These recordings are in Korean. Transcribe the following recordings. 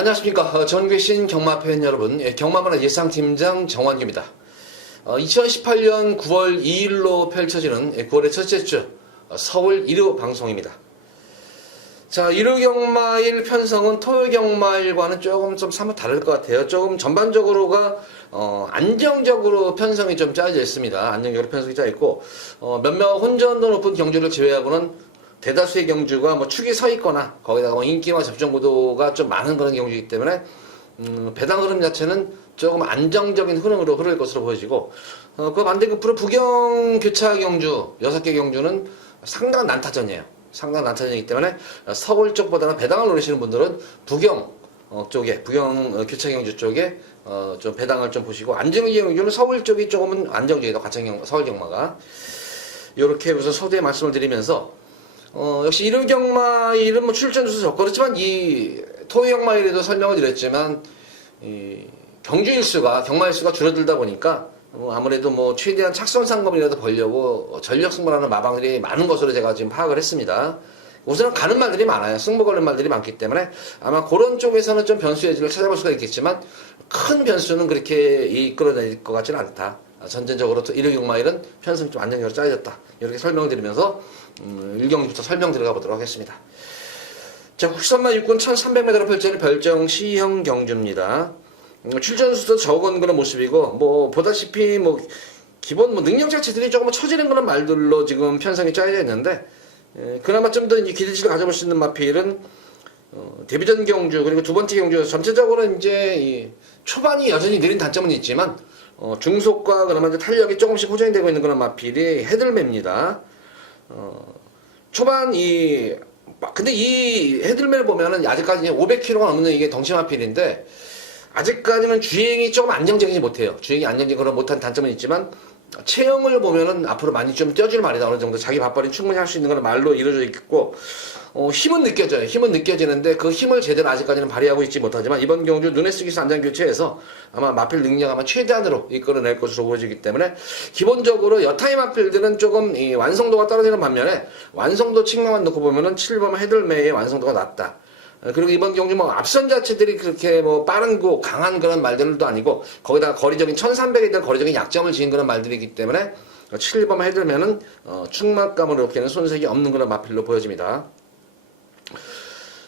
안녕하십니까. 전귀신 경마팬 여러분, 경마문화 예상팀장 정환규입니다. 2018년 9월 2일로 펼쳐지는 9월의 첫째 주 서울 1호 방송입니다. 자, 1호 경마일 편성은 토요 경마일과는 조금 좀 사뭇 다를 것 같아요. 조금 전반적으로가 안정적으로 편성이 좀 짜여져 있습니다. 안정적으로 편성이 짜여 있고 몇몇 혼전도 높은 경주를 제외하고는 대다수의 경주가 뭐 축이 서 있거나 거기다가 뭐 인기와 접종 구도가 좀 많은 그런 경주이기 때문에 배당 흐름 자체는 조금 안정적인 흐름으로 흐를 것으로 보여지고 그 반대 급으로 부경 교차 경주 6개 경주는 상당한 난타전이에요. 상당한 난타전이기 때문에 서울 쪽보다는 배당을 노리시는 분들은 부경 쪽에 부경 교차 경주 쪽에 좀 배당을 좀 보시고 안정의 경주는 서울 쪽이 조금은 안정적이다. 과천 서울 경마가 이렇게 우선 서두에 말씀을 드리면서 역시 1호 경마일은 뭐 출전 주수 적고 그렇지만 이 토요 경마일에도 설명을 드렸지만 이 경마일 수가 줄어들다 보니까 아무래도 뭐 최대한 착선 상금이라도 벌려고 전력 승부하는 마방들이 많은 것으로 제가 지금 파악을 했습니다. 우선은 가는 말들이 많아요. 승부 걸는 말들이 많기 때문에 아마 그런 쪽에서는 좀 변수의 여지를 찾아볼 수가 있겠지만 큰 변수는 그렇게 이끌어낼 것 같지는 않다. 전체적으로 1호 경마일은 편성이 좀 안정적으로 짜여졌다. 이렇게 설명을 드리면서 1경기부터 설명 들어가 보도록 하겠습니다. 자, 국산마 육군 1300m로 펼쳐지는 별정 시형 경주입니다. 출전 수도 적은 그런 모습이고 뭐 보다시피 뭐 기본 뭐 능력 자체들이 조금 처지는 그런 말들로 지금 편성이 짜여져 있는데 그나마 좀 더 기대치를 가져볼 수 있는 마필은 데뷔전 경주 그리고 두 번째 경주 전체적으로 이제 이 초반이 여전히 느린 단점은 있지만 중속과 그나마 이제 탄력이 조금씩 호전이 되고 있는 그런 마필이 헤들매입니다. 초반 근데 이 헤들매를 보면은 아직까지 500kg가 넘는 이게 덩치 마필인데 아직까지는 주행이 조금 안정적이지 못해요. 주행이 안정적으로 못한 단점은 있지만 체형을 보면은 앞으로 많이 좀 떼어줄 말이다. 어느 정도 자기 밥벌이 충분히 할 수 있는 그런 말로 이루어져 있고 힘은 느껴져요. 힘은 느껴지는데 그 힘을 제대로 아직까지는 발휘하고 있지 못하지만 이번 경주 눈에 쓰기서 안전 교체에서 아마 마필 능력 아마 최대한으로 이끌어낼 것으로 보여지기 때문에 기본적으로 여타의 마필들은 조금 이 완성도가 떨어지는 반면에 완성도 측면만 놓고 보면은 7번 헤들매의 완성도가 낮다. 그리고 이번 경주 뭐 앞선 자체들이 그렇게 뭐 빠른고 강한 그런 말들도 아니고 거기다가 거리적인 1300에 대한 거리적인 약점을 지닌 그런 말들이기 때문에 7번 헤들매는 충막감으로 이렇게는 손색이 없는 그런 마필로 보여집니다.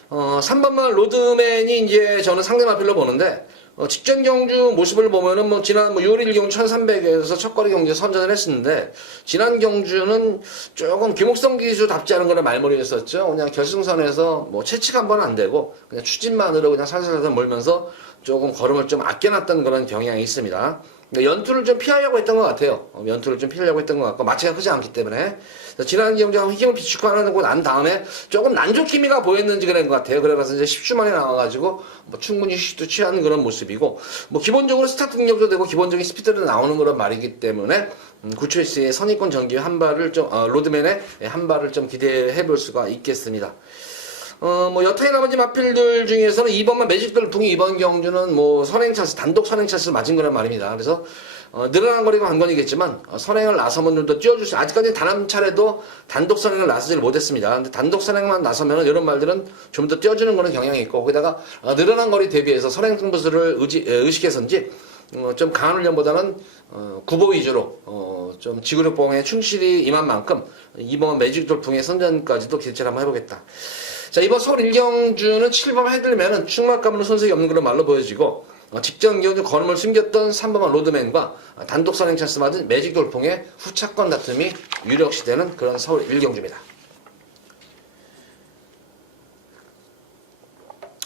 3번만 로드맨이 이제 저는 상대 마필로 보는데 직전 경주 모습을 보면은 뭐 지난 6월 1일 경주 1300에서 첫거리 경주에 선전을 했었는데 지난 경주는 조금 김옥성 기수답지 않은 그런 말머리였었죠. 그냥 결승선에서 뭐 채취가 한 번은 안 되고 그냥 추진만으로 그냥 살살살살 몰면서 조금 걸음을 좀 아껴놨던 그런 경향이 있습니다. 연투를 좀 피하려고 했던 것 같아요. 연투를 좀 피하려고 했던 것 같고 마체가 크지 않기 때문에 지난 경주에 힘을 비축 하고 난 다음에 조금 난조기미가 보였는지 그런 것 같아요. 그래서 이제 10주 만에 나와가지고 뭐 충분히 휴식도 취하는 그런 모습이고 뭐 기본적으로 스타트 능력도 되고 기본적인 스피드도 나오는 그런 말이기 때문에 구초이스의 선입권 전기의 한 발을 좀 로드맨의 한 발을 좀 기대해 볼 수가 있겠습니다. 뭐 여타의 나머지 마필들 중에서는 2번만 매직들 통해 이번 경주는 뭐 선행 찬스 단독 선행 찬스를 맞은 거란 말입니다. 그래서 늘어난 거리가 관건이겠지만 선행을 나서면 좀 더 띄워줄 수 아직까지 단 한 차례도 단독 선행을 나서질 못했습니다. 근데 단독 선행만 나서면은 이런 말들은 좀 더 띄워주는 거는 경향이 있고 거기다가 늘어난 거리 대비해서 선행 승부수를 의식해서인지 좀 강한 훈련보다는 구보 위주로 좀 지구력봉에 충실히 임한 만큼 이번 매직 돌풍의 선전까지도 기대를 한번 해보겠다. 자, 이번 서울 1경주는 7번 헤들매는 충막감으로 손색이 없는 그런 말로 보여지고 직전 경주 걸음을 숨겼던 3번만 로드맨과 단독 선행 찬스 맞은 매직 돌풍의 후차권 다툼이 유력시되는 그런 서울 1경주입니다.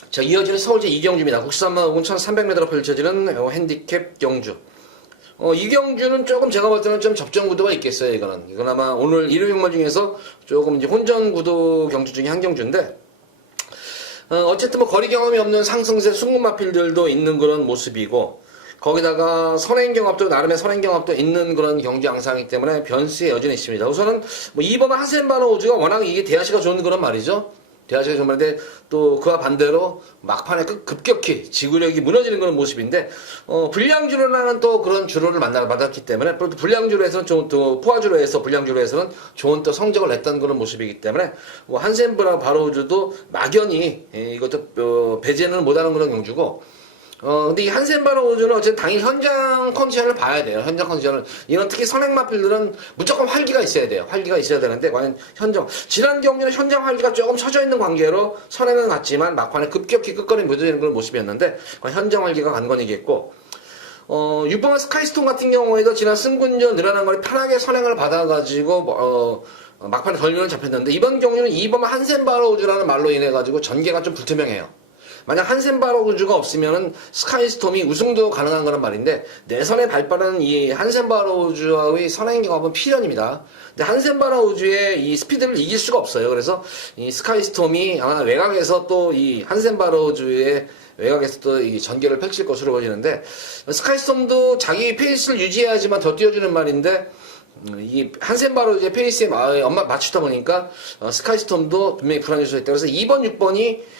자, 이어지는 서울제 2경주입니다. 국산마 5군 1300m로 펼쳐지는 핸디캡 경주. 이 경주는 조금 제가 볼 때는 좀 접전 구도가 있겠어요. 이건 아마 오늘 1호 경마 중에서 조금 이제 혼전 구도 경주 중에 한 경주인데 어쨌든 뭐 거리 경험이 없는 상승세 순금 마필들도 있는 그런 모습이고 거기다가 선행 경합도 나름의 선행 경합도 있는 그런 경주 양상이기 때문에 변수의 여지는 있습니다. 우선은 뭐 2번 하센바노 우즈가 워낙 이게 대하시가 좋은 그런 말이죠. 대하시가 정말인데 또 그와 반대로 막판에 급격히 지구력이 무너지는 그런 모습인데 불량주로라는 또 그런 주로를 받았기 때문에 또 불량주로에서는 또 포화주로에서 불량주로에서는 좋은 또 성적을 냈던 그런 모습이기 때문에 뭐 한센브라 바로우즈도 막연히 이것도 배제는 못하는 그런 경주고 근데 이 한센바로우즈는 어쨌든 당일 현장 컨디션을 봐야 돼요. 현장 컨디션을. 이런 특히 선행마필들은 무조건 활기가 있어야 돼요. 활기가 있어야 되는데, 과연 지난 경기는 현장 활기가 조금 처져 있는 관계로 선행은 갔지만, 막판에 급격히 끝거리 무너지는 그런 모습이었는데, 현장 활기가 관건이겠고, 6번 스카이스톤 같은 경우에도 지난 승군전 늘어난 거리 편하게 선행을 받아가지고, 막판에 덜미는 잡혔는데, 이번 경기는 2번 한센바로우즈라는 말로 인해가지고 전개가 좀 불투명해요. 만약 한센바로우즈가 없으면은 스카이스톰이 우승도 가능한 그런 말인데 내선에 발빠른 이 한센바로우즈와의 선행 경합은 필연입니다. 근데 한센바로우즈의 이 스피드를 이길 수가 없어요. 그래서 이 스카이스톰이 아마 외곽에서 또 이 한센바로우즈의 외곽에서 또 이 전개를 펼칠 것으로 보이는데 스카이스톰도 자기 페이스를 유지해야지만 더 뛰어주는 말인데 이 한센바로우즈의 페이스에 맞추다 보니까 스카이스톰도 분명히 불안 요소가 있다. 그래서 2번, 6번이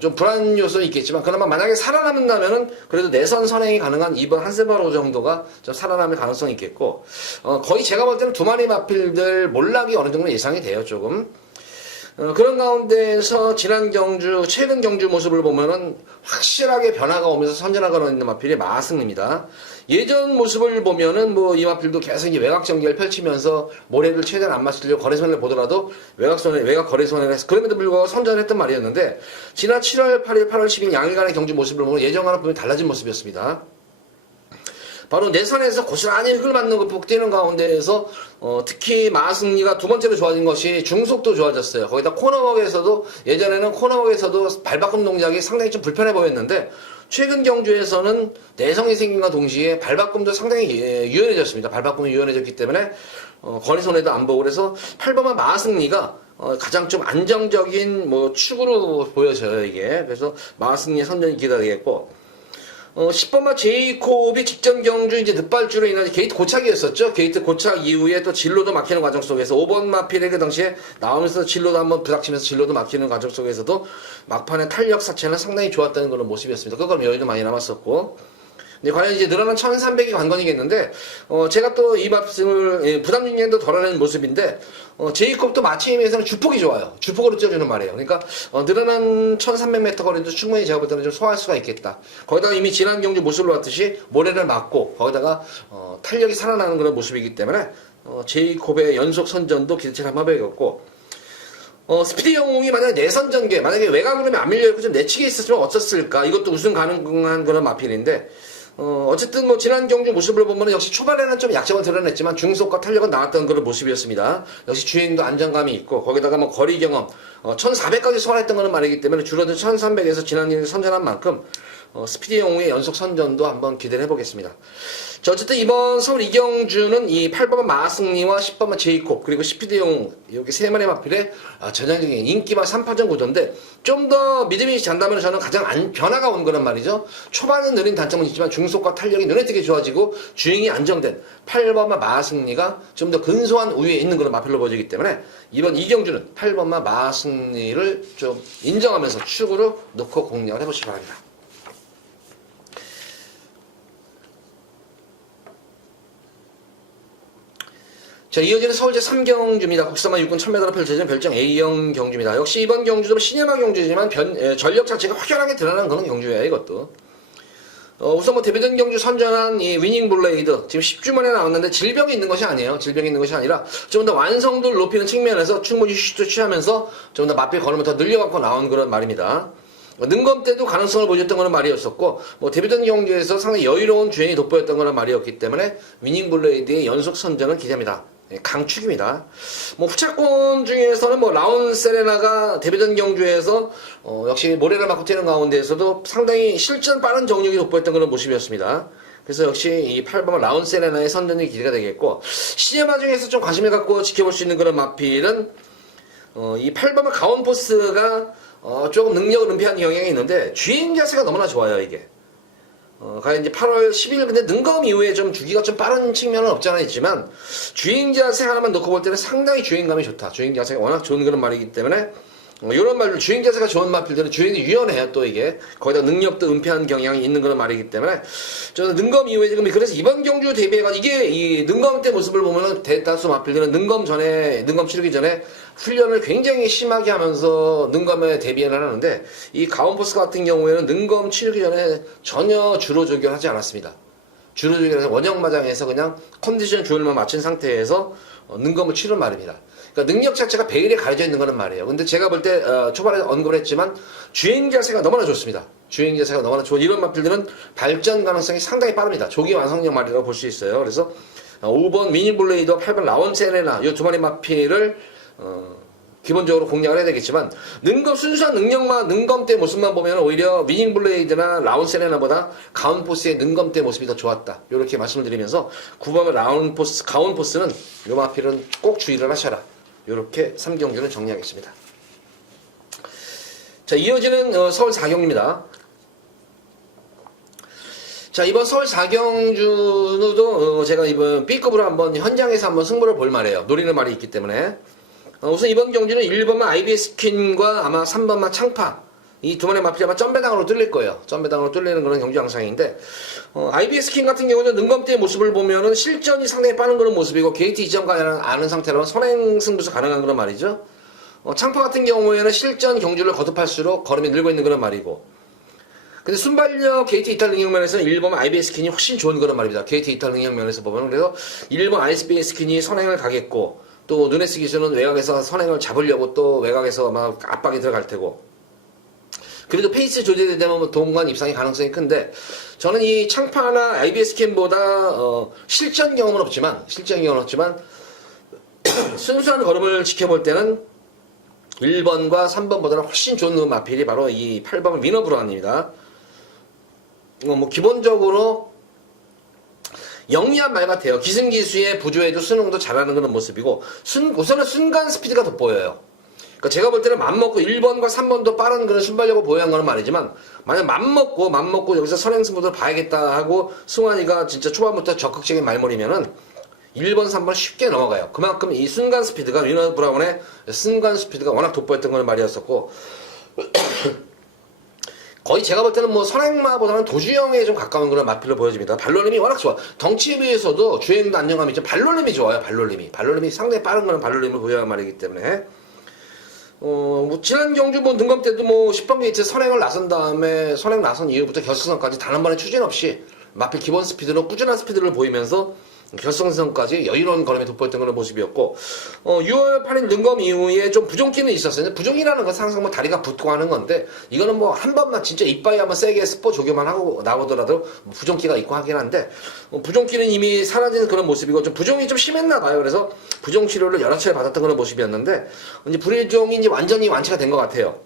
좀 불안 요소는 있겠지만 그나마 만약에 살아남는다면은 그래도 내선 선행이 가능한 2번 한센바로우즈 정도가 좀 살아남을 가능성이 있겠고 거의 제가 볼 때는 두 마리 마필들 몰락이 어느 정도 예상이 돼요. 조금 그런 가운데서 지난 경주, 최근 경주 모습을 보면은 확실하게 변화가 오면서 선전하고 있는 마필이 마승입니다. 예전 모습을 보면은 뭐 이 마필도 계속 이제 외곽 전개를 펼치면서 모래를 최대한 안 맞추려고 거래선을 보더라도 외곽 거래선을 해서 그럼에도 불구하고 선전을 했던 말이었는데 지난 7월 8일, 8월 10일 양일간의 경주 모습을 보면 예전과는 분명히 달라진 모습이었습니다. 바로 내선에서 고스란히 흙을 맞는 거 복뛰는 가운데에서 특히 마승리가 두 번째로 좋아진 것이 중속도 좋아졌어요. 거기다 코너웍에서도 예전에는 코너웍에서도 발바꿈 동작이 상당히 좀 불편해 보였는데 최근 경주에서는 내성이 생긴과 동시에 발바꿈도 상당히 유연해졌습니다. 발바꿈이 유연해졌기 때문에 거리손에도 안 보고 그래서 8번만 마승리가 가장 좀 안정적인 뭐 축으로 보여져요 이게. 그래서 마승리의 선전이 기다리겠고 10번마 제이콥이 직전 경주 이제 늑발주로 인한 게이트 고착이었었죠. 게이트 고착 이후에 또 진로도 막히는 과정 속에서 5번 마필이 그 당시에 나오면서 진로도 한번 부닥치면서 진로도 막히는 과정 속에서도 막판의 탄력 자체는 상당히 좋았다는 그런 모습이었습니다. 그건 여유도 많이 남았었고. 근데 과연 이제 늘어난 1300이 관건이겠는데, 제가 또 이 말씀을 부담 중량도 덜어내는 모습인데, 제이콥도 마침에서는 주폭이 좋아요. 주폭으로 쪄주는 말이에요. 그러니까, 늘어난 1300m 거리도 충분히 제가 볼 때는 좀 소화할 수가 있겠다. 거기다가 이미 지난 경주 모습을 봤듯이 모래를 맞고, 거기다가, 탄력이 살아나는 그런 모습이기 때문에, 제이콥의 연속 선전도 기대치를 한번 해보겠고, 스피드 영웅이 만약에 내선 전개, 만약에 외곽으로 안 밀려있고 좀 내치게 있었으면 어쩌을까? 이것도 우승 가능한 그런 마필인데, 어쨌든 뭐 지난 경주 모습을 보면 역시 초반에는 좀 약점을 드러냈지만 중속과 탄력은 나왔던 그런 모습이었습니다. 역시 주행도 안정감이 있고 거기다가 뭐 거리 경험 1400까지 소화했던 거는 말이기 때문에 줄어든 1300에서 지난 일 선전한 만큼 스피드 영웅의 연속 선전도 한번 기대를 해보겠습니다. 자, 어쨌든 이번 서울 이경주는 이 8번만 마승리와 10번만 제이콥 그리고 스피드 영웅 이렇게 세 마리 마필의 전형적인 인기만 3파전 구도인데 좀 더 믿음이 잔다면 저는 가장 변화가 온 거란 말이죠. 초반에 느린 단점은 있지만 중속과 탄력이 눈에 띄게 좋아지고 주행이 안정된 8번만 마승리가 좀 더 근소한 우위에 있는 그런 마필로 보여지기 때문에 이번 이경주는 8번만 마승리를 좀 인정하면서 축으로 놓고 공략을 해보시기 바랍니다. 자, 이어지는 서울 제3경주입니다. 국사만 육군 1000m로 펼쳐지는 별정 A형 경주입니다. 역시 이번 경주도 신예마 경주지만 전력 자체가 확연하게 드러나는 그런 경주예요, 이것도. 우선 뭐 대표전 경주 선전한 이 위닝 블레이드, 지금 10주 만에 나왔는데 질병이 있는 것이 아니에요. 질병이 있는 것이 아니라 좀 더 완성도를 높이는 측면에서 충분히 휴식도 취하면서 좀 더 마필 걸음을 더 늘려갖고 나온 그런 말입니다. 능검 때도 가능성을 보여줬던 그런 말이었었고, 뭐 데뷔전 경기에서 상당히 여유로운 주행이 돋보였던 그런 말이었기 때문에 위닝 블레이드의 연속 선전을 기대합니다. 강축입니다. 뭐 후차권 중에서는 뭐 라운 세레나가 데뷔전 경주에서 역시 모래를 맞고 튀는 가운데에서도 상당히 실전 빠른 정력이 돋보였던 그런 모습이었습니다. 그래서 역시 이 8번 라운 세레나의 선전이 기대가 되겠고 시네마 중에서 좀 관심을 갖고 지켜볼 수 있는 그런 마필은 이 8번 가온포스가 조금 능력을 은폐한 경향이 있는데 주행 자세가 너무나 좋아요 이게. 과연 이제 8월 10일 근데 능검 이후에 좀 주기가 좀 빠른 측면은 없지 않아 있지만 주행 자세 하나만 놓고 볼 때는 상당히 주행감이 좋다. 주행 자세가 워낙 좋은 그런 말이기 때문에 이런 말들, 주행 자세가 좋은 마필들은 주행이 유연해요. 또 이게 거기다 능력도 은폐한 경향이 있는 그런 말이기 때문에 저는 능검 이후에 지금 그래서 이번 경주 대비해가 이게 이 능검 때 모습을 보면은 대다수 마필들은 능검 치르기 전에 훈련을 굉장히 심하게 하면서 능검에 대비를 하는데 이 가온포스 같은 경우에는 능검 치르기 전에 전혀 주로 조결하지 않았습니다. 주로 조결해서 원형마장에서 그냥 컨디션 조율만 마친 상태에서 능검을 치른 말입니다. 그러니까 능력 자체가 베일에 가려져 있는 거는 말이에요. 근데 제가 볼 때 초반에 언급을 했지만 주행 자세가 너무나 좋습니다. 주행 자세가 너무나 좋은 이런 마필들은 발전 가능성이 상당히 빠릅니다. 조기 완성형 말이라고 볼 수 있어요. 그래서 5번 미니블레이더, 8번 라온 세레나 이 두 마리 마필을 기본적으로 공략을 해야 되겠지만 능검 순수한 능검 때 모습만 보면 오히려 미닝블레이드나 라운 세레나보다 가온포스의 능검 때 모습이 더 좋았다. 이렇게 말씀을 드리면서 9번 가온포스는 요 마필은 꼭 주의를 하셔라. 이렇게 3경주는 정리하겠습니다. 자, 이어지는 서울 4경주입니다. 자, 이번 서울 4경주도 제가 이번 B급으로 한번 현장에서 한번 승부를 볼 말이에요. 노리는 말이 있기 때문에. 우선 이번 경주는 1번만 IBS 퀸과 아마 3번만 창파 이 두 마리 마필이 아마 점배당으로 뚫릴 거예요. 점배당으로 뚫리는 그런 경주 양상인데 IBS 퀸 같은 경우는 능검대의 모습을 보면은 실전이 상당히 빠른 그런 모습이고 게이트 이전과 아는 상태로 선행 승부수 가능한 그런 말이죠. 창파 같은 경우에는 실전 경주를 거듭할수록 걸음이 늘고 있는 그런 말이고 근데 순발력 게이트 이탈 능력 면에서는 1번 IBS 퀸이 훨씬 좋은 그런 말입니다. 게이트 이탈 능력 면에서 보면 그래서 1번 IBS 퀸이 선행을 가겠고 또 누네스 기수는 외곽에서 선행을 잡으려고 또 외곽에서 막 압박이 들어갈 테고 그래도 페이스 조절되면 동관 입상의 가능성이 큰데 저는 이 창파나 IBS 캔보다 실전 경험은 없지만 순수한 걸음을 지켜볼 때는 1번과 3번보다는 훨씬 좋은 마필이 바로 이 8번 위너 브라운입니다. 뭐 기본적으로 영리한 말 같아요. 기승기수의 부조에도 수능도 잘하는 그런 모습이고 우선은 순간 스피드가 돋보여요. 그러니까 제가 볼 때는 맘먹고 1번과 3번도 빠른 그런 순발력을 보유한 거는 말이지만 만약 맘먹고 여기서 선행승부를 봐야겠다 하고 승환이가 진짜 초반부터 적극적인 말머리면은 1번, 3번 쉽게 넘어가요. 그만큼 이 순간 스피드가 위너 브라운의 순간 스피드가 워낙 돋보였던 거는 말이었었고 거의 제가 볼 때는 뭐 선행마보다는 도주형에 좀 가까운 그런 마필로 보여집니다. 발놀림이 워낙 좋아. 덩치에 비해서도 주행도 안정감이 있죠. 발놀림이 좋아요. 발놀림이 상당히 빠른 거는 발놀림을 보여야 말이기 때문에 뭐 지난 경주 뭐 등검 때도 뭐 10번 게이트 선행 나선 이후부터 결승선까지 단 한 번의 추진 없이 마필 기본 스피드로 꾸준한 스피드를 보이면서 결승선까지 여유로운 걸음이 돋보였던 그런 모습이었고 6월 8일 능검 이후에 좀 부종기는 있었어요. 부종이라는 것은 항상 뭐 다리가 붙고 하는 건데 이거는 뭐 한 번만 진짜 이빠이 한번 세게 스포 조교만 하고 나오더라도 부종기가 있고 하긴 한데 부종기는 이미 사라진 그런 모습이고 좀 부종이 좀 심했나 봐요. 그래서 부종 치료를 여러 차례 받았던 그런 모습이었는데 이제 부종이 이제 완전히 완치가 된 것 같아요.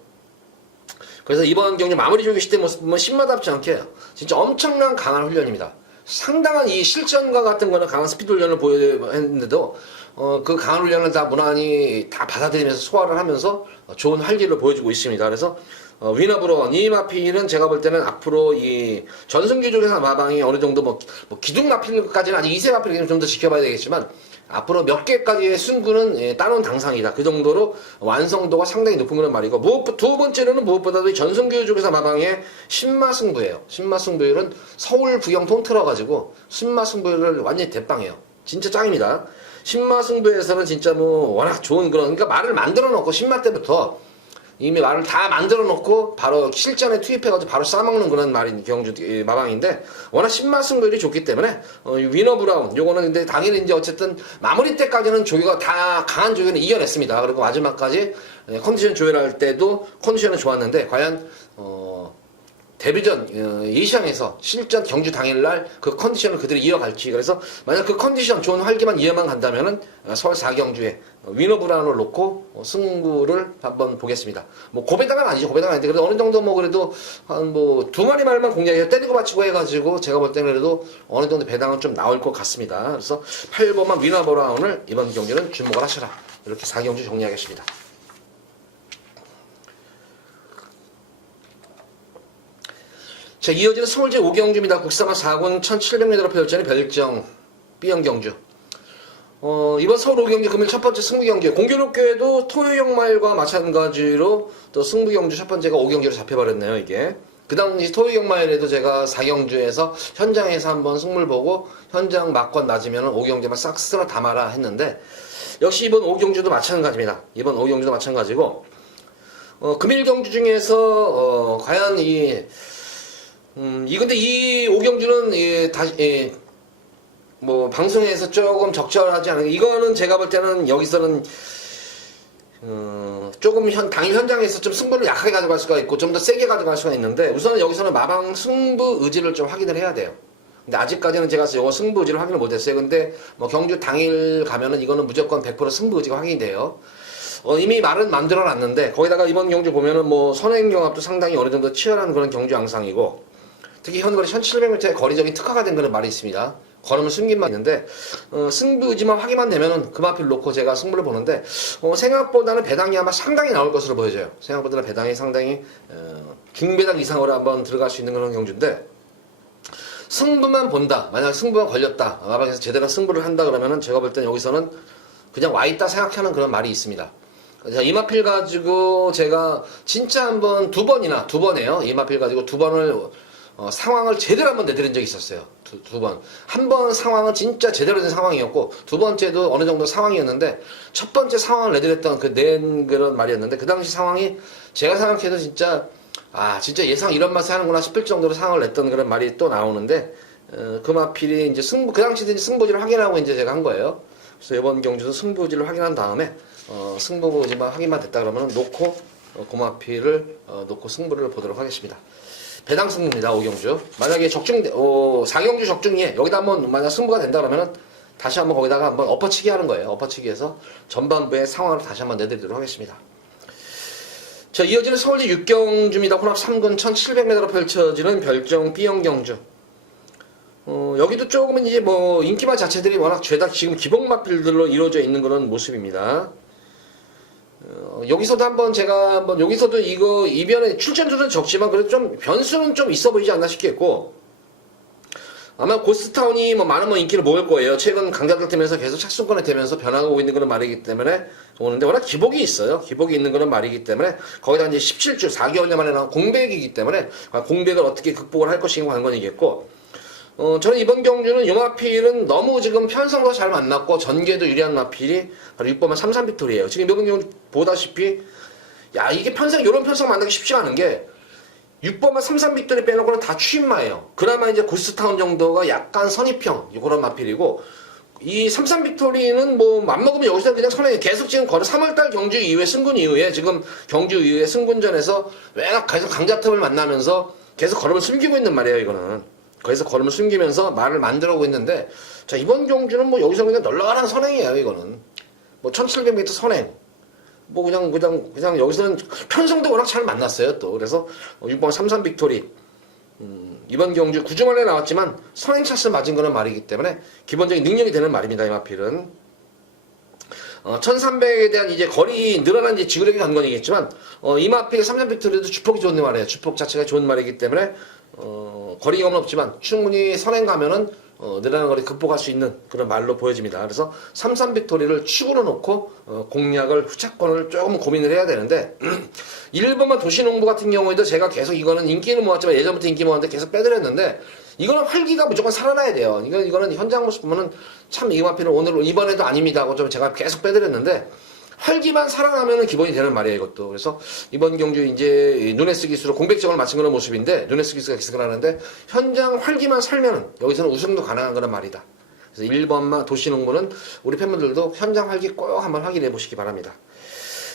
그래서 이번 경주 마무리 조교 시대 모습 보면 신마답지 않게 진짜 엄청난 강한 훈련입니다. 상당한 이 실전과 같은 거는 강한 스피드 훈련을 보였는데도 그 강한 훈련을 다 무난히 다 받아들이면서 소화를 하면서 좋은 활기를 보여주고 있습니다. 그래서 위너 브라운 이 마필은 제가 볼 때는 앞으로 이 전승규 쪽에서 마방이 어느 정도 뭐 기둥 마필까지는 아직 2세 마필을 좀 더 지켜봐야 되겠지만 앞으로 몇 개까지의 승부는 따놓은 당상이다. 그 정도로 완성도가 상당히 높은 그런 말이고 두 번째로는 무엇보다도 전승규 쪽에서 마방의 신마승부예요. 신마승부율은 서울 부경 통틀어가지고 신마승부율을 완전히 대빵해요. 진짜 짱입니다. 신마승부에서는 진짜 뭐 워낙 좋은 그러니까 말을 만들어 놓고 신마 때부터 이미 말을 다 만들어 놓고 바로 실전에 투입해가지고 바로 싸먹는 그런 말인 경주 마방인데 워낙 신마승부율이 좋기 때문에 위너 브라운 요거는 근데 당연히 이제 어쨌든 마무리 때까지는 조교가 다 강한 조교는 이겨냈습니다. 그리고 마지막까지 컨디션 조율할 때도 컨디션은 좋았는데 과연 데뷔전 예시장에서 실전 경주 당일날 그 컨디션을 그대로 이어갈지 그래서 만약 그 컨디션 좋은 활기만 이어만 간다면은 서울 4경주에 위너 브라운을 놓고 승부를 한번 보겠습니다. 뭐 고배당은 아니죠. 고배당은 아닌데 그래도 어느 정도 뭐 그래도 한 뭐 두 마리 말만 공략해서 때리고 받치고 해가지고 제가 볼 때는 그래도 어느 정도 배당은 좀 나올 것 같습니다. 그래서 8번만 위너 브라운을 이번 경주는 주목을 하셔라. 이렇게 4경주 정리하겠습니다. 자, 이어지는 서울 제5경주입니다. 국사마 4군 1700m로 펼쳐진 별정 B형 경주. 이번 서울 5경기 금일 첫 번째 승부 경기, 공교롭게도 토요경마일과 마찬가지로 또 승부 경주 첫 번째가 5경기로 잡혀버렸네요, 이게. 그 당시 토요경마일에도 제가 4경주에서 현장에서 한번 승부를 보고 현장 막권 낮으면 5경기만 싹 쓸어 담아라 했는데, 역시 이번 5경주도 마찬가지입니다. 이번 5경주도 마찬가지고, 금일 경주 중에서, 과연 근데 이 5경주는, 뭐, 방송에서 조금 적절하지 않은, 이거는 제가 볼 때는 여기서는, 조금 당일 현장에서 좀 승부를 약하게 가져갈 수가 있고, 좀 더 세게 가져갈 수가 있는데, 우선은 여기서는 마방 승부 의지를 좀 확인을 해야 돼요. 근데 아직까지는 제가 이거 승부 의지를 확인을 못했어요. 근데 뭐 경주 당일 가면은 이거는 무조건 100% 승부 의지가 확인이 돼요. 이미 말은 만들어 놨는데, 거기다가 이번 경주 보면은 뭐 선행경합도 상당히 어느 정도 치열한 그런 경주 양상이고, 특히 현거리 1700m의 거리적인 특화가 된 그런 말이 있습니다. 걸으면 숨긴만 있는데, 승부 의지만 확인만 되면은 금앞을 놓고 제가 승부를 보는데, 생각보다는 배당이 아마 상당히 나올 것으로 보여져요. 생각보다는 배당이 상당히, 중배당 이상으로 한번 들어갈 수 있는 그런 경주인데, 승부만 본다. 만약 승부가 걸렸다. 마방에서 제대로 승부를 한다 그러면은 제가 볼 땐 여기서는 그냥 와있다 생각하는 그런 말이 있습니다. 자, 이마필 가지고 제가 진짜 한번 두 번이에요. 이마필 가지고 두 번을, 상황을 제대로 한번 내드린 적이 있었어요. 두 번. 한 번 상황은 진짜 제대로 된 상황이었고, 두 번째도 어느 정도 상황이었는데, 첫 번째 상황을 내드렸던 그런 말이었는데, 그 당시 상황이 제가 생각해도 진짜 예상 이런 맛에 하는구나 싶을 정도로 상황을 냈던 그런 말이 또 나오는데, 금화필이 이제 그 당시에 이제 승부지를 확인하고 이제 제가 한 거예요. 그래서 이번 경주도 승부지를 확인한 다음에, 승부지만 확인만 됐다 그러면 놓고, 금화필을 놓고 승부를 보도록 하겠습니다. 배당 승부입니다, 5경주. 만약에 4경주 적중이에 여기다 한번 만약 승부가 된다 그러면은 다시 한번 거기다가 한번 엎어치기 하는 거예요. 엎어치기해서 전반부의 상황을 다시 한번 내드리도록 하겠습니다. 자, 이어지는 서울시 6경주입니다. 혼합 3군 1700m로 펼쳐지는 별정 B형 경주. 여기도 조금은 이제 뭐 인기마 자체들이 워낙 죄다 지금 기복마필들로 이루어져 있는 그런 모습입니다. 여기서도 여기서도 이변에 출전주는 적지만 그래도 좀 변수는 좀 있어 보이지 않나 싶겠고, 아마 고스타운이 많은 인기를 모을 거예요. 최근 강자들 팀에서 계속 착순권에 되면서 변화하고 있는 그런 말이기 때문에 오는데, 워낙 기복이 있어요. 기복이 있는 그런 말이기 때문에, 거기다 이제 17주 4개월 만에 나온 공백이기 때문에 공백을 어떻게 극복을 할 것인가 관건이겠고, 저는 이번 경주는 요마필은 너무 지금 편성도 잘 만났고 전개도 유리한 마필이 바로 6번만 33빅토리예요. 지금 이번 경주 보다시피 이게 요런 편성 만나기 쉽지 않은 게 6번만 33빅토리 빼놓고는 다 추임마예요. 그나마 이제 고스타운 정도가 약간 선입형 그런 마필이고, 이 33빅토리는 뭐 맘먹으면 여기서 그냥 선에 계속 지금 3월달 경주 이후에 승군 이후에 지금 경주 이후에 승군전에서 왜낙 계속 강자틈을 만나면서 계속 걸음을 숨기고 있는 말이에요. 이거는 거기서 걸음을 숨기면서 말을 만들어오고 있는데, 자, 이번 경주는 뭐 여기서 그냥 널널한 선행이에요. 이거는 뭐 1700m 선행, 뭐 그냥 여기서는 편성도 워낙 잘 만났어요. 또 그래서 6번 33 빅토리, 이번 경주 9주 만에 나왔지만 선행 차스 맞은 거는 말이기 때문에 기본적인 능력이 되는 말입니다. 이 마필은 1300에 대한 이제 거리 늘어난 이제 지구력의 관건이겠지만, 이 마필 33 빅토리도 주폭이 좋은 말이에요. 주폭 자체가 좋은 말이기 때문에 거리감은 없지만 충분히 선행 가면은 늘어나는 거리 극복할 수 있는 그런 말로 보여집니다. 그래서 33 빅토리를 축으로 놓고 공략을 후차권을 조금 고민을 해야 되는데, 1번만 도시농부 같은 경우에도 제가 계속 이거는 인기는 모았지만 예전부터 인기 모았는데 계속 빼드렸는데, 이거는 활기가 무조건 살아나야 돼요. 이거는 현장 모습 보면은 참 이 마필은 이번에도 아닙니다 하고 좀 제가 계속 빼드렸는데, 활기만 살아나면은 기본이 되는 말이에요, 이것도. 그래서 이번 경주 이제 누네스 기수로 공백점을 맞춘 그런 모습인데, 누네스 기수가 기승을 하는데, 현장 활기만 살면은 여기서는 우승도 가능한 그런 말이다. 그래서 1번만 도시농부는 우리 팬분들도 현장 활기 꼭 한번 확인해 보시기 바랍니다.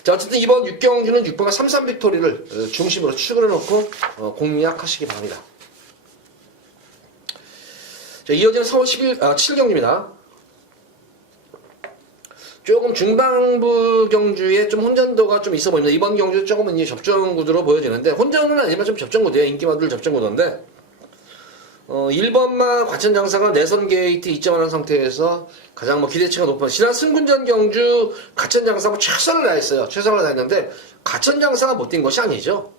자, 어쨌든 이번 6경주는 6번과 33 빅토리를 중심으로 축을 해놓고 공략하시기 바랍니다. 자, 이어지는 서울 7경주입니다. 조금 중반부 경주에 좀 혼전도가 좀 있어 보입니다. 이번 경주 조금은 이제 접전 구도로 보여지는데, 혼전은 아니지만 좀 접전 구도예요. 인기마들 접전 구도인데, 1번마 과천장사가 내선 게이트 2.1한 상태에서 가장 기대치가 높은 지난 승군전 경주 가천장사가 최선을 다했어요. 최선을 다했는데 가천장사가 못 뛴 것이 아니죠.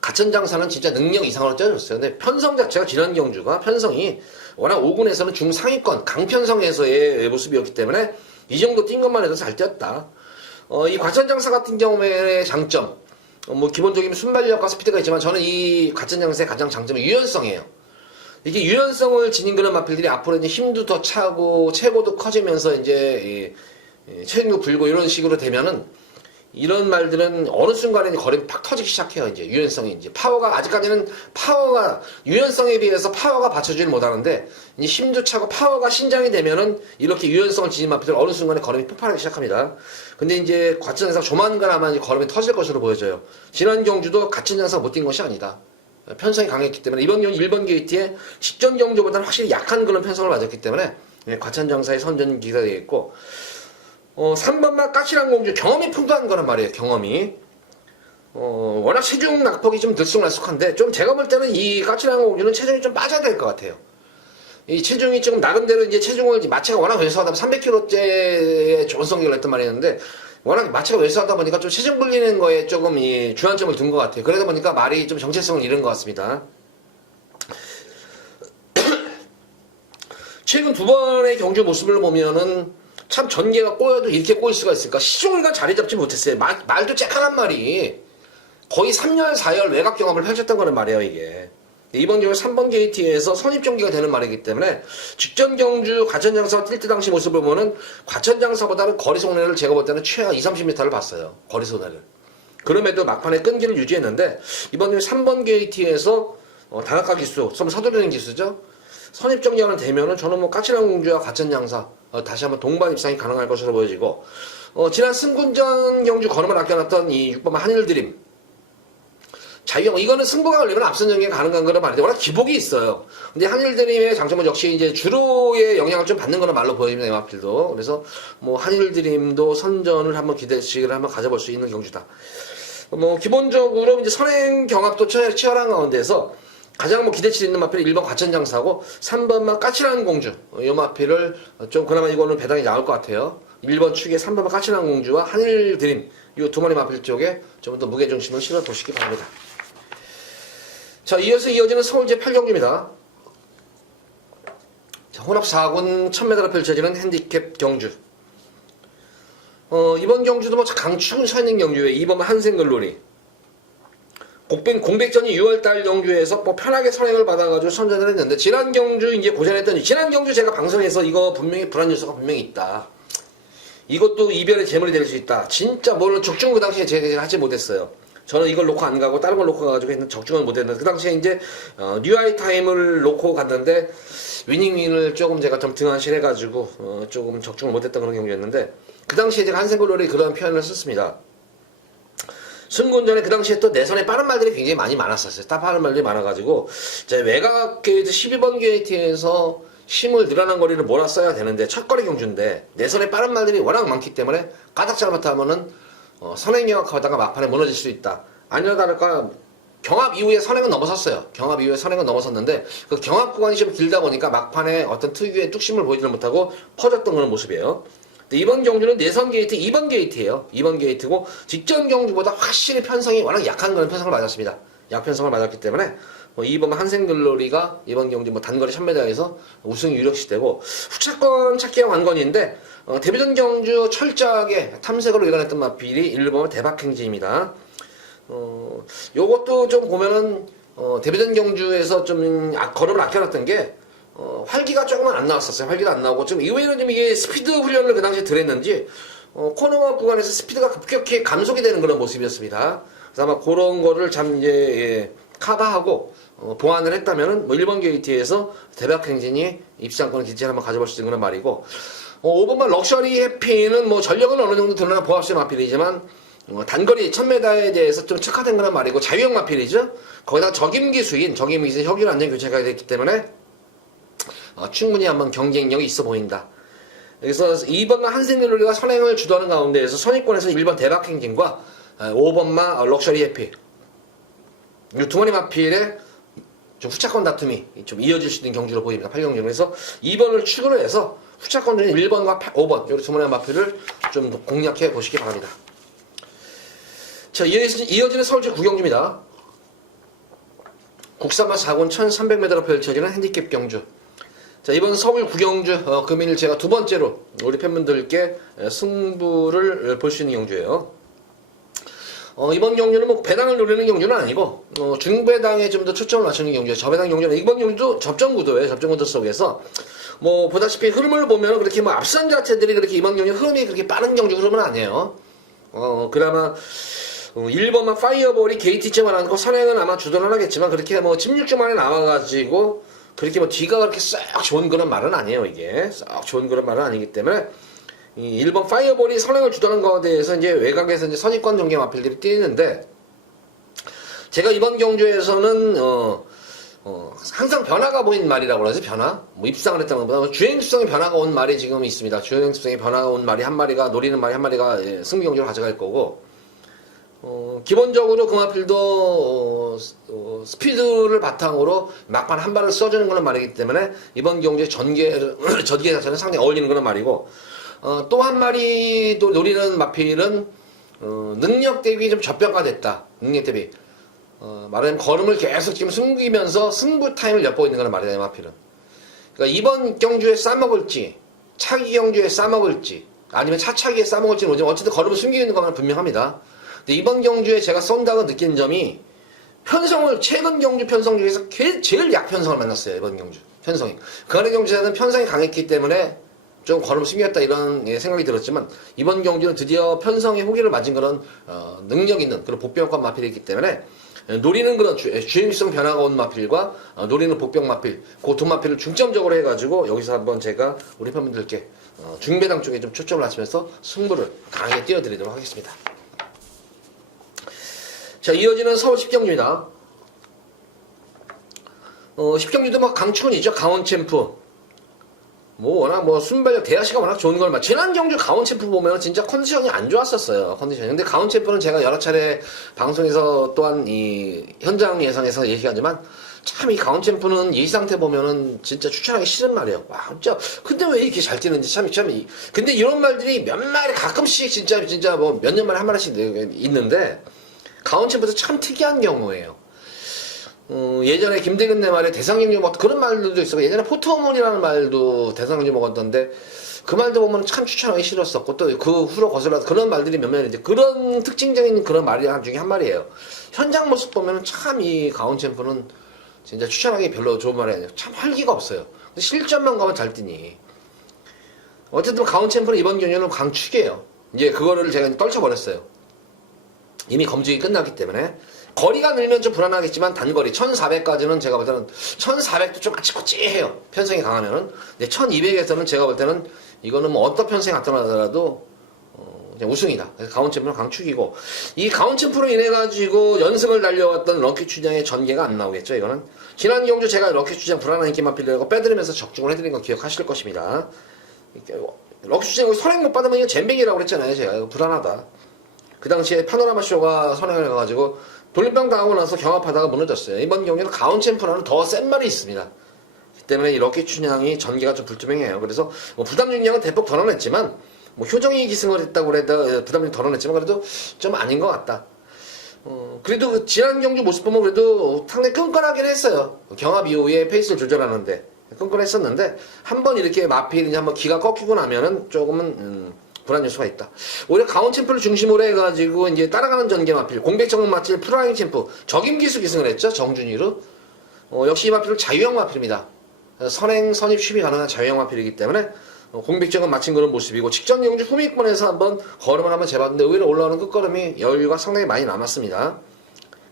가천장사는 진짜 능력 이상으로 쪄줬어요. 근데 편성 자체가 지난 경주가 편성이 워낙 5군에서는 중상위권 강편성에서의 모습이었기 때문에 이 정도 뛴 것만 해도 잘 뛰었다. 이 과천장사 같은 경우의 장점, 뭐 기본적인 순발력과 스피드가 있지만 저는 이 과천장사의 가장 장점은 유연성이에요. 이게 유연성을 지닌 그런 마필들이 앞으로 이제 힘도 더 차고 체고도 커지면서 이제 체중도 불고 이런 식으로 되면은 이런 말들은 어느 순간에 거림이 팍 터지기 시작해요. 이제 유연성이 이제 파워가 아직까지는 파워가 유연성에 비해서 파워가 받쳐주질 못하는데 이제 힘도 차고 파워가 신장이 되면은 이렇게 유연성을 지닌 마필들 어느 순간에 거림이 폭발하기 시작합니다. 근데 이제 과천장사 조만간 아마 이제 거림이 터질 것으로 보여져요. 지난 경주도 과천장사가 못 뛴 것이 아니다. 편성이 강했기 때문에 이번 경주 1번 게이트에 직전 경주보다는 확실히 약한 그런 편성을 맞았기 때문에 과천장사의 선전기가 되겠고 3번만 까칠한 공주 경험이 풍부한 거란 말이에요. 경험이 워낙 체중 낙폭이 좀 들쑥날쑥한데 좀 제가 볼 때는 이 까칠한 공주는 체중이 좀 빠져야 될 것 같아요. 이 체중이 조금 나름대로 이제 체중을 마체가 워낙 왜소하다 300kg째의 좋은 성적을 했단 말이었는데 워낙 마체가 왜소하다 보니까 좀 체중 불리는 거에 조금 이 주안점을 둔 것 같아요. 그러다 보니까 말이 좀 정체성을 잃은 것 같습니다. 최근 두 번의 경주 모습을 보면은 참 전개가 꼬여도 이렇게 꼬일 수가 있을까? 시종일관 자리 잡지 못했어요. 말도 쬐깐한 말이 거의 3열, 4열 외곽 경험을 펼쳤던 거란 말이에요, 이게. 이번 경우 3번 게이트에서 선입전개가 되는 말이기 때문에 직전 경주 과천장사와 뛸 때 당시 모습을 보면은 과천장사보다는 거리 속내를 제가 볼 때는 최하 2, 30m를 봤어요. 거리 속내를. 그럼에도 막판에 끈기를 유지했는데 이번 경우 3번 게이트에서 다각화 기수, 좀 서두르는 기수죠. 선입전개가 되면은 저는 뭐 까칠한 공주와 과천장사 다시 한번 동반 입상이 가능할 것으로 보여지고 지난 승군전 경주 걸음을 아껴놨던 이 6번 한일드림 자유형 이거는 승부가 걸리면 앞선 전개가 가능한 거는 말인데 워낙 기복이 있어요. 근데 한일드림의 장점은 역시 이제 주로의 영향을 좀 받는 거는 말로 보여집니다. 이마필도 그래서 뭐 한일드림도 선전을 한번 기대식을 한번 가져볼 수 있는 경주다. 뭐 기본적으로 이제 선행 경합도 치열한 가운데서 가장 뭐 기대치 있는 마필이 1번 과천장사고 3번만 까칠한 공주 이 마필을 좀 그나마 이거는 배당이 나올 것 같아요. 1번 축에 3번만 까칠한 공주와 한일드림 이 두 마리 마필 쪽에 좀 더 무게중심을 실어 보시기 바랍니다. 자, 이어서 이어지는 서울 제8경주입니다. 혼합 4군 1000m로 펼쳐지는 핸디캡 경주. 이번 경주도 뭐 강추군 서있는 경주에 2번 한생글로리 공백전이 6월달 경주에서 뭐 편하게 선행을 받아가지고 선전을 했는데 지난 경주 이제 고전했더니 지난 경주 제가 방송에서 이거 분명히 불안 요소가 분명히 있다. 이것도 이별의 제물이 될 수 있다. 진짜 물론 적중 그 당시에 제가 하지 못했어요. 저는 이걸 놓고 안 가고 다른 걸 놓고 가가지고 했는데 적중을 못했는데 그 당시에 이제 뉴아이 타임을 놓고 갔는데 위닝윈을 조금 제가 좀 등한시해가지고 조금 적중을 못했던 그런 경우였는데 그 당시에 제가 한생글로리 그런 표현을 썼습니다. 승군전에 그 당시에 또 내선에 빠른 말들이 굉장히 많이 많았었어요. 빠른 말들이 많아가지고 제 외곽 게이트 12번 게이트에서 힘을 늘어난 거리를 몰았어야 되는데 첫 거리 경주인데 내선에 빠른 말들이 워낙 많기 때문에 까닥 잘못하면은 선행경합하다가 막판에 무너질 수 있다. 아니나 다를까 경합 이후에 선행은 넘어섰어요. 경합 이후에 선행은 넘어섰는데 그 경합 구간이 좀 길다 보니까 막판에 어떤 특유의 뚝심을 보이지를 못하고 퍼졌던 그런 모습이에요. 이번 경주는 내선 게이트 2번 게이트예요. 2번 게이트고 직전 경주보다 확실히 편성이 워낙 약한 그런 편성을 맞았습니다. 약편성을 맞았기 때문에 2번 한생글로리가 이번 경주 뭐 단거리 1000m에서 우승 유력시되고 후차권 찾기가 관건인데 데뷔전 경주 철저하게 탐색으로 일관했던 마필이 1번 대박행진입니다. 요것도 좀 보면은 데뷔전 경주에서 좀 걸음을 아껴놨던 게 활기가 조금은 안 나왔었어요. 활기가 안 나오고 좀 이후에는 좀 이게 스피드 훈련을 그 당시에 덜 했는지 코너 구간에서 스피드가 급격히 감속이 되는 그런 모습이었습니다. 그래서 아마 그런 거를 참 이제 커버하고 보완을 했다면은 뭐 1번 게이트에서 대박행진이 입상권 기체를 한번 가져볼 수 있는 그런 말이고 5번만 럭셔리 해피는 뭐 전력은 어느 정도 드러나 보합식 마필이지만 단거리 1000m에 대해서 좀 특화된 그런 말이고 자유형 마필이죠. 거기다가 적임기수인 혁일 안전 교체가 됐기 때문에 충분히 한번 경쟁력이 있어 보인다. 그래서 2번 한생글로리가 선행을 주도하는 가운데에서 선입권에서 1번 대박행진과 5번마 럭셔리 해피 이 두 마리 마필의 좀 후차권 다툼이 좀 이어질 수 있는 경주로 보입니다. 8경주. 그래서 2번을 축으로 해서 후차권 중에 1번과 5번 이 두 마리 마필을 좀 공략해 보시기 바랍니다. 자, 이어지는 서울제 9경주입니다. 국산마 4군 1300m로 펼쳐지는 핸디캡 경주. 자, 이번 서울 구경주 금일 제가 두 번째로 우리 팬분들께 승부를 볼 수 있는 경주예요. 이번 경주는 뭐 배당을 노리는 경주는 아니고 중배당에 좀 더 초점을 맞추는 경주예요. 저배당 경주는 이번 경주도 접전구도예요. 접전구도 속에서 뭐 보다시피 흐름을 보면 그렇게 뭐 앞선 자체들이 그렇게 이번 경주 흐름이 그렇게 빠른 경주 흐름은 아니에요. 그나마 1번만 파이어볼이 게이트점을 안고 선행은 아마 주도는 하겠지만 그렇게 뭐 16주 만에 나와가지고 그렇게 뭐 뒤가 그렇게 싹 좋은 그런 말은 아니에요. 이게 싹 좋은 그런 말은 아니기 때문에 이 1번 파이어볼이 선행을 주도하는 가운데에서 이제 외곽에서 이제 선입권 전개 마필들이 뛰는데 제가 이번 경주에서는 항상 변화가 보인 말이라고 그러지 변화? 뭐 입상을 했다는 것보다 주행습성의 변화가 온 말이 지금 있습니다. 주행습성의 변화가 온 말이 한 마리가 노리는 말이 한 마리가 승부 경주로 가져갈 거고 기본적으로 그 마필도 스피드를 바탕으로 막판 한 발을 써주는 그런 말이기 때문에 이번 경주의 전개 자체는 상당히 어울리는 그런 말이고 또 한 마리 또 노리는 마필은 능력 대비 좀 저평가됐다. 능력 대비 말하자면 걸음을 계속 지금 숨기면서 승부 타임을 엿보고 있는 그런 말이다. 이 마필은. 그러니까 이번 경주에 싸먹을지 차기 경주에 싸먹을지 아니면 차차기에 싸먹을지는 모르지만 어쨌든 걸음을 숨기고 있는 것만 분명합니다. 근데 이번 경주에 제가 쏜다고 느낀 점이 편성을 최근 경주 편성 중에서 제일 약편성을 만났어요. 이번 경주 편성이. 그간의 경주에는 편성이 강했기 때문에 좀 걸음을 숨겼다 이런 생각이 들었지만 이번 경주는 드디어 편성의 호기를 맞은 그런 능력 있는 그런 복병권 마필이기 때문에 노리는 그런 주행성 변화가 온 마필과 노리는 복병 마필 그 두 마필을 중점적으로 해가지고 여기서 한번 제가 우리 팬분들께 중배당 쪽에 좀 초점을 맞추면서 승부를 강하게 띄워드리도록 하겠습니다. 자, 이어지는 서울 10경주입니다. 10경주도 뭐 강추군이죠. 강원 챔프. 뭐 워낙 뭐 순발력 대하시가 워낙 좋은 걸 지난 경주 강원 챔프 보면 진짜 컨디션이 안 좋았었어요. 컨디션이. 근데 강원 챔프는 제가 여러 차례 방송에서 또한 이 현장 예상에서 얘기하지만 참 이 강원 챔프는 이 상태 보면은 진짜 추천하기 싫은 말이에요. 와, 진짜 근데 왜 이렇게 잘 뛰는지 참 근데 이런 말들이 몇 마리 가끔씩 진짜 뭐 몇 년 만에 한 마리씩 있는데 강원 챔프도 참 특이한 경우예요. 예전에 김대근 내 말에 대상경주 뭐 그런 말들도 있었고 예전에 포토몬이라는 말도 대상경주 먹었던데 그 말도 보면 참 추천하기 싫었었고 또 그 후로 거슬러서 그런 말들이 몇몇 있는데 그런 특징적인 그런 말이 중에 한 말이에요. 현장 모습 보면 참 이 강원 챔프는 진짜 추천하기 별로 좋은 말이 아니에요. 참 활기가 없어요. 근데 실전만 가면 잘 뛰니. 어쨌든 강원 챔프는 이번 경주는 강축이에요. 이제 그거를 제가 떨쳐버렸어요. 이미 검증이 끝났기 때문에 거리가 늘면 좀 불안하겠지만 단거리 1400까지는 제가 볼 때는 1400도 좀 아치꼬치해요. 편성이 강하면은. 근데 1200에서는 제가 볼 때는 이거는 뭐 어떤 편성이 나타나더라도 그냥 우승이다. 그래서 강원 챔프는 강축이고 이 강원 챔프로 인해 가지고 연승을 달려왔던 럭키 추장의 전개가 안 나오겠죠. 이거는 지난 경주 제가 럭키 추장 불안한 인기만 빌려고 빼드리면서 적중을 해드린 거 기억하실 것입니다. 럭키 추장 선행 못 받으면 이거 잼뱅이라고 그랬잖아요. 제가 이거 불안하다. 그 당시에 파노라마 쇼가 선행을 해가지고 돌림병 당하고 나서 경합하다가 무너졌어요. 이번 경기는 강원 챔프라는 더 센 말이 있습니다. 그 때문에 이 럭키 춘향이 전개가 좀 불투명해요. 그래서 뭐 부담 중량은 대폭 덜어냈지만 뭐 효정이 기승을 했다고 해도 부담이 덜어냈지만 그래도 좀 아닌 것 같다. 그래도 그 지난 경주 모습 보면 그래도 상당히 끈끈하긴 했어요. 경합 이후에 페이스를 조절하는데 끈끈했었는데 한번 이렇게 마필이 한번 기가 꺾이고 나면은 조금은 불안 요소가 있다. 오히려 강원 챔프를 중심으로 해가지고 이제 따라가는 전개 마필, 공백정은 마필, 프라잉 챔프, 적임기수 기승을 했죠. 정준이로. 역시 이 마필은 자유형 마필입니다. 선행, 선입, 수비 가능한 자유형 마필이기 때문에 공백정은 마친 그런 모습이고 직전 경주 후미권에서 한번 걸음을 한번 재봤는데 오히려 올라오는 끝걸음이 여유가 상당히 많이 남았습니다.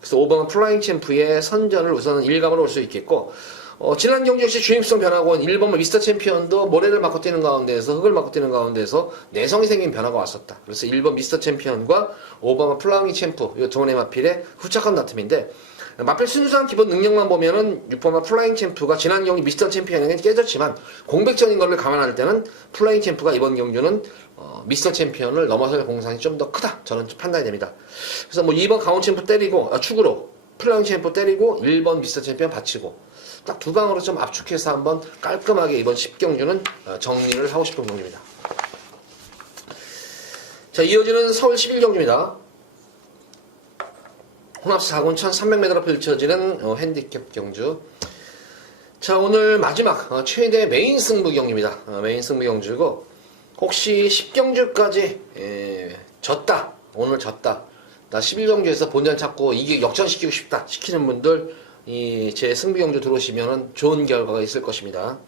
그래서 5번 플라잉 챔프의 선전을 우선 일감으로 올 수 있겠고 지난 경주 역시 주임성 변화가 온 1번 미스터 챔피언도 모래를 맞고 뛰는 가운데에서 흙을 맞고 뛰는 가운데에서 내성이 생긴 변화가 왔었다. 그래서 1번 미스터 챔피언과 5번 플라잉 챔프 이 두 번의 마필의 후착한 다툼인데 마필 순수한 기본 능력만 보면은 6번 플라잉 챔프가 지난 경주 미스터 챔피언에는 깨졌지만 공백적인 것을 감안할 때는 플라잉 챔프가 이번 경주는 미스터 챔피언을 넘어설 공산이 좀 더 크다. 저는 좀 판단이 됩니다. 그래서 뭐 2번 강원 챔프 때리고 축으로 플라잉 챔프 때리고 1번 미스터 챔피언 받치고 딱 두 방으로 좀 압축해서 한번 깔끔하게 이번 10경주는 정리를 하고 싶은 경주입니다. 자, 이어지는 서울 11경주입니다. 혼합 4군 1300m로 펼쳐지는 핸디캡 경주. 자, 오늘 마지막 최대 메인 승부 경주입니다. 메인 승부 경주고, 혹시 10경주까지 졌다, 오늘 졌다, 나 11경주에서 본전 찾고 이게 역전시키고 싶다 시키는 분들, 제 승부 경주 들어오시면 좋은 결과가 있을 것입니다.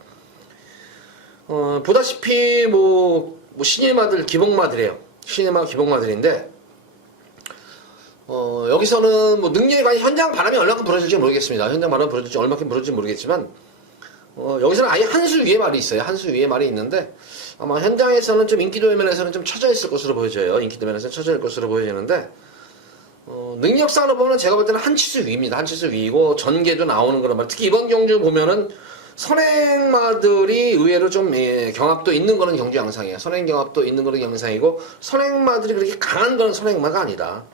보다시피 신일마들 기복마들이에요. 신일마 기복마들인데, 여기서는 능력이 아니 현장 바람이 얼마큼 불어질지 모르겠습니다. 현장 바람이 얼마큼 불어질지 모르겠지만, 여기서는 아예 한 수 위에 말이 있어요. 한 수 위에 말이 있는데, 아마 현장에서는 좀 인기도 면에서는 좀 처져 있을 것으로 보여져요. 인기도 면에서는 처져 있을 것으로 보여지는데, 능력상으로 보면 제가 볼 때는 한 치수 위입니다. 한 치수 위이고, 전개도 나오는 그런 말. 특히 이번 경주 보면은, 선행마들이 의외로 좀 경합도 있는 그런 경주 양상이에요. 선행 경합도 있는 그런 양상이고, 선행마들이 그렇게 강한 그런 선행마가 아니다.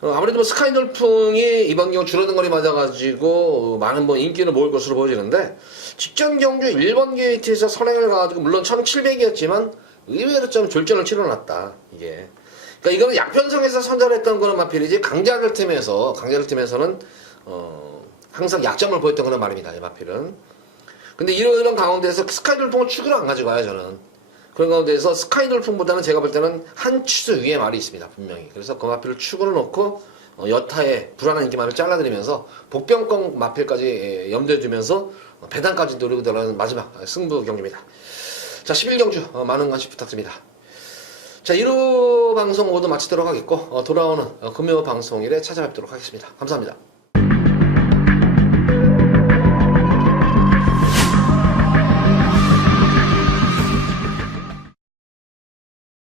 아무래도 스카이돌풍이 이번 경우 줄어든 거리 맞아가지고 많은 인기를 모을 것으로 보여지는데, 직전 경주 1번 게이트에서 선행을 가가지고 물론 1700이었지만 의외로 좀 졸전을 치러놨다. 이게. 그러니까 이거는 약편성에서 선전했던 그런 마필이지, 강자들 팀에서는 항상 약점을 보였던 그런 말입니다. 이 마필은. 근데 이런 가운데서 스카이돌풍을 축으로 안 가져가요, 저는. 그런 가운데서 스카이돌풍보다는 제가 볼 때는 한 치수 위에 말이 있습니다, 분명히. 그래서 그 마필을 축으로 놓고 여타의 불안한 인기만을 잘라드리면서 복병권 마필까지 염두에 두면서 배당까지 노리고 들어가는 마지막 승부 경기입니다. 자, 11경주 많은 관심 부탁드립니다. 자, 1호 방송 모두 마치도록 하겠고, 돌아오는 금요 방송일에 찾아뵙도록 하겠습니다. 감사합니다.